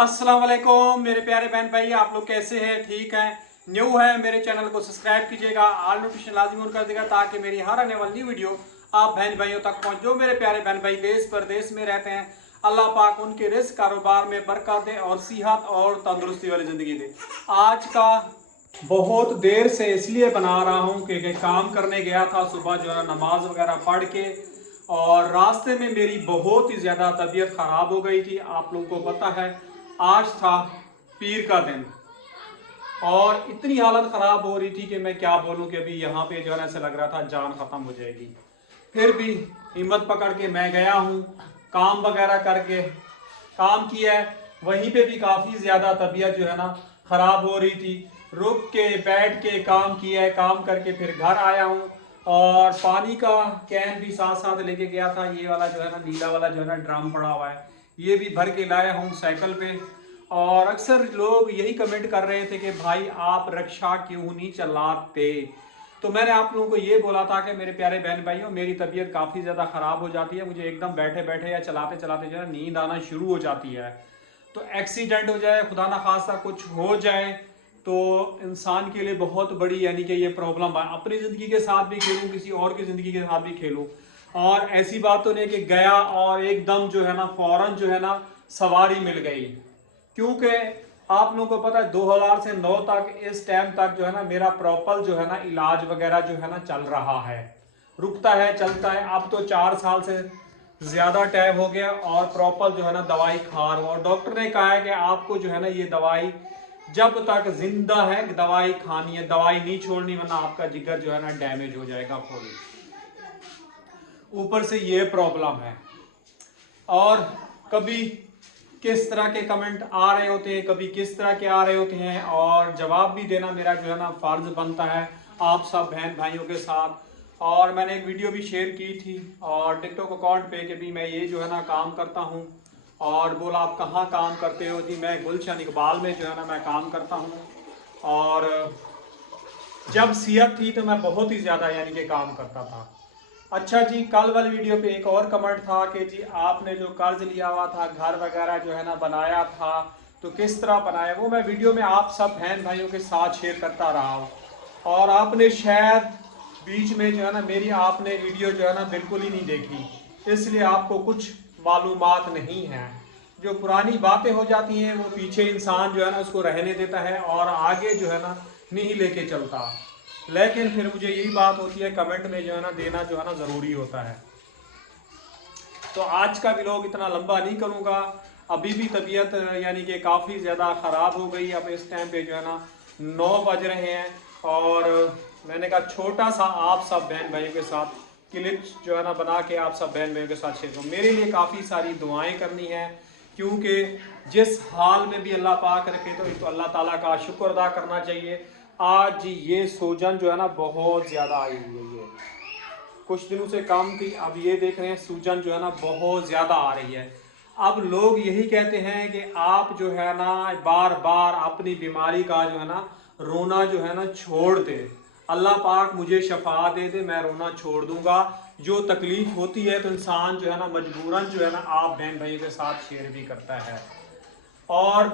अस्सलाम वालेकुम मेरे प्यारे बहन भाई, आप लोग कैसे हैं? ठीक हैं? न्यू है मेरे चैनल को सब्सक्राइब कीजिएगा, ऑल नोटिफिकेशन लाजमी ऑन कर देगा ताकि मेरी हर आने वाली वीडियो आप बहन भाइयों तक पहुंच। जो मेरे प्यारे बहन भाई देश परदेश में रहते हैं, अल्लाह पाक उनके रिस्क कारोबार में बरकत दे और सेहत और तंदुरुस्ती वाली ज़िंदगी दे। आज का बहुत देर से इसलिए बना रहा हूँ क्योंकि काम करने गया था सुबह, जो है नमाज वगैरह पढ़ के, और रास्ते में मेरी बहुत ही ज़्यादा तबीयत ख़राब हो गई थी। आप लोगों को पता है आज था पीर का दिन और इतनी हालत ख़राब हो रही थी कि मैं क्या बोलूँ कि अभी यहाँ पे जो है ऐसा लग रहा था जान ख़त्म हो जाएगी। फिर भी हिम्मत पकड़ के मैं गया हूँ, काम वगैरह करके काम किया है। वहीं पे भी काफ़ी ज़्यादा तबीयत जो है ना ख़राब हो रही थी। रुक के बैठ के काम किया है, काम करके फिर घर आया हूँ और पानी का कैन भी साथ साथ लेके गया था। ये वाला जो है ना नीला वाला जो है ना ड्रम पड़ा हुआ है, ये भी भर के लाया हूँ साइकिल पे। और अक्सर लोग यही कमेंट कर रहे थे कि भाई आप रिक्शा क्यों नहीं चलाते। तो मैंने आप लोगों को ये बोला था कि मेरे प्यारे बहन भाइयों, मेरी तबीयत काफ़ी ज़्यादा ख़राब हो जाती है, मुझे एकदम बैठे बैठे या चलाते चलाते जो है नींद आना शुरू हो जाती है। तो एक्सीडेंट हो जाए, खुदा ना खास्ता कुछ हो जाए तो इंसान के लिए बहुत बड़ी यानी कि ये प्रॉब्लम है। अपनी ज़िंदगी के साथ भी खेलूँ, किसी और की ज़िंदगी के साथ भी खेलूँ। और ऐसी बात तो नहीं कि गया और एकदम जो है ना फौरन जो है ना सवारी मिल गई, क्योंकि आप लोगों को पता है 2000 से 9 तक इस टाइम तक जो है ना मेरा प्रॉपर जो है ना इलाज वगैरह जो है ना चल रहा है, रुकता है चलता है। अब तो 4 साल से ज़्यादा टाइम हो गया और प्रॉपर जो है ना दवाई खा रहा हूँ। और डॉक्टर ने कहा है कि आपको जो है ना ये दवाई जब तक जिंदा है दवाई खानी है, दवाई नहीं छोड़नी वरना आपका जिगर जो है ना डैमेज हो जाएगा फुल। ऊपर से ये प्रॉब्लम है। और कभी किस तरह के कमेंट आ रहे होते हैं, कभी किस तरह के आ रहे होते हैं, और जवाब भी देना मेरा जो है ना फ़र्ज़ बनता है आप सब बहन भाइयों के साथ। और मैंने एक वीडियो भी शेयर की थी और टिकटॉक अकाउंट पे कि भी मैं ये जो है ना काम करता हूँ। और बोला आप कहाँ काम करते हो? जी मैं गुलशन इकबाल में जो है ना मैं काम करता हूँ। और जब सेहत थी तो मैं बहुत ही ज़्यादा यानी कि काम करता था। अच्छा जी, कल वाली वीडियो पे एक और कमेंट था कि जी आपने जो कर्ज लिया हुआ था, घर वगैरह जो है ना बनाया था, तो किस तरह बनाया, वो मैं वीडियो में आप सब बहन भाइयों के साथ शेयर करता रहा हूँ। और आपने शायद बीच में जो है ना मेरी आपने वीडियो जो है ना बिल्कुल ही नहीं देखी, इसलिए आपको कुछ मालूमात नहीं है। जो पुरानी बातें हो जाती हैं वो पीछे इंसान जो है ना उसको रहने देता है और आगे जो है ना नहीं लेके चलता। लेकिन फिर मुझे यही बात होती है कमेंट में जो है ना देना जो है ना ज़रूरी होता है। तो आज का व्लॉग इतना लंबा नहीं करूँगा। अभी भी तबीयत यानी कि काफ़ी ज़्यादा ख़राब हो गई। अब इस टाइम पे जो है ना 9 बज रहे हैं और मैंने कहा छोटा सा आप सब बहन भाइयों के साथ क्लिप जो है ना बना के आप सब बहन भाइयों के साथ शेयर करूँ। मेरे लिए काफ़ी सारी दुआएं करनी है, क्योंकि जिस हाल में भी अल्लाह पाक रखे तो अल्लाह ताला का शुक्र अदा करना चाहिए। आज ये सूजन जो है ना बहुत ज़्यादा आई हुई है, कुछ दिनों से कम थी, अब ये देख रहे हैं सूजन जो है ना बहुत ज़्यादा आ रही है। अब लोग यही कहते हैं कि आप जो है ना बार बार अपनी बीमारी का जो है ना रोना जो है ना छोड़ दे। अल्लाह पाक मुझे शफा दे दे, मैं रोना छोड़ दूंगा। जो तकलीफ होती है तो इंसान जो है ना मजबूरन जो है ना आप बहन भाइयों के साथ शेयर भी करता है। और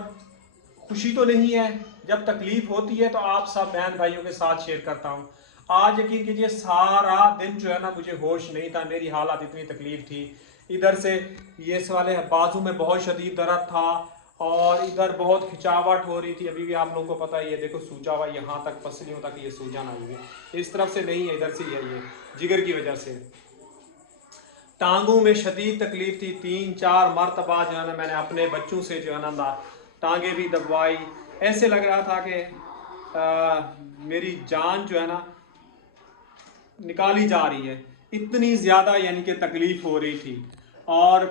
खुशी तो नहीं है, जब तकलीफ होती है तो आप सब बहन भाइयों के साथ शेयर करता हूँ। आज यकीन कीजिए सारा दिन जो है ना मुझे होश नहीं था, मेरी हालत इतनी तकलीफ थी। इधर से ये वाले बाजू में बहुत शदीद दर्द था और इधर बहुत खिंचावट हो रही थी। अभी भी आप लोगों को पता है ये देखो सूजा हुआ यहाँ तक पसलियों तक ये सूजन आई है, इस तरफ से नहीं है इधर से ही है, ये जिगर की वजह से। टांगों में शदीद तकलीफ थी, 3-4 मरतबा जो है ना मैंने अपने बच्चों से जो है ना टांगे भी दबवाई। ऐसे लग रहा था कि मेरी जान जो है ना निकाली जा रही है, इतनी ज़्यादा यानी कि तकलीफ़ हो रही थी। और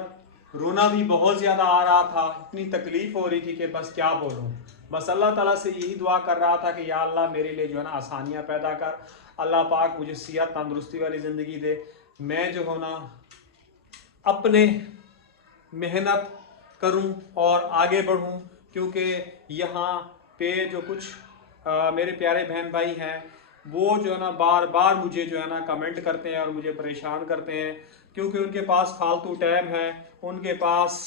रोना भी बहुत ज़्यादा आ रहा था, इतनी तकलीफ़ हो रही थी कि बस क्या बोलूँ। बस अल्लाह ताला से यही दुआ कर रहा था कि या अल्लाह मेरे लिए जो है ना आसानियाँ पैदा कर, अल्लाह पाक मुझे सेहत तंदुरुस्ती वाली ज़िंदगी दे, मैं जो हो ना अपने मेहनत करूं और आगे बढ़ूं। क्योंकि यहाँ पे जो कुछ मेरे प्यारे बहन भाई हैं वो जो है ना बार बार मुझे जो है ना कमेंट करते हैं और मुझे परेशान करते हैं, क्योंकि उनके पास फालतू टाइम है, उनके पास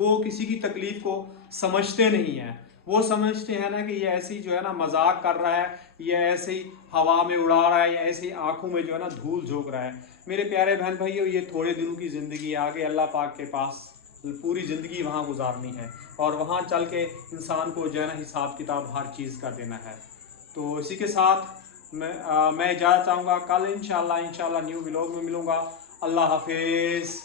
वो किसी की तकलीफ को समझते नहीं हैं। वो समझते हैं ना कि ये ऐसी जो है ना मजाक कर रहा है, ये ऐसे ही हवा में उड़ा रहा है, या ऐसी आंखों में जो है ना धूल झोंक रहा है। मेरे प्यारे बहन भाइयों, ये थोड़े दिनों की ज़िंदगी, आगे अल्लाह पाक के पास पूरी ज़िंदगी वहाँ गुजारनी है, और वहाँ चल के इंसान को जो है ना हिसाब किताब हर चीज़ का देना है। तो इसी के साथ मैं इजाज़त चाहूँगा। कल इंशाल्लाह न्यू व्लॉग में मिलूँगा। अल्लाह हाफिज़।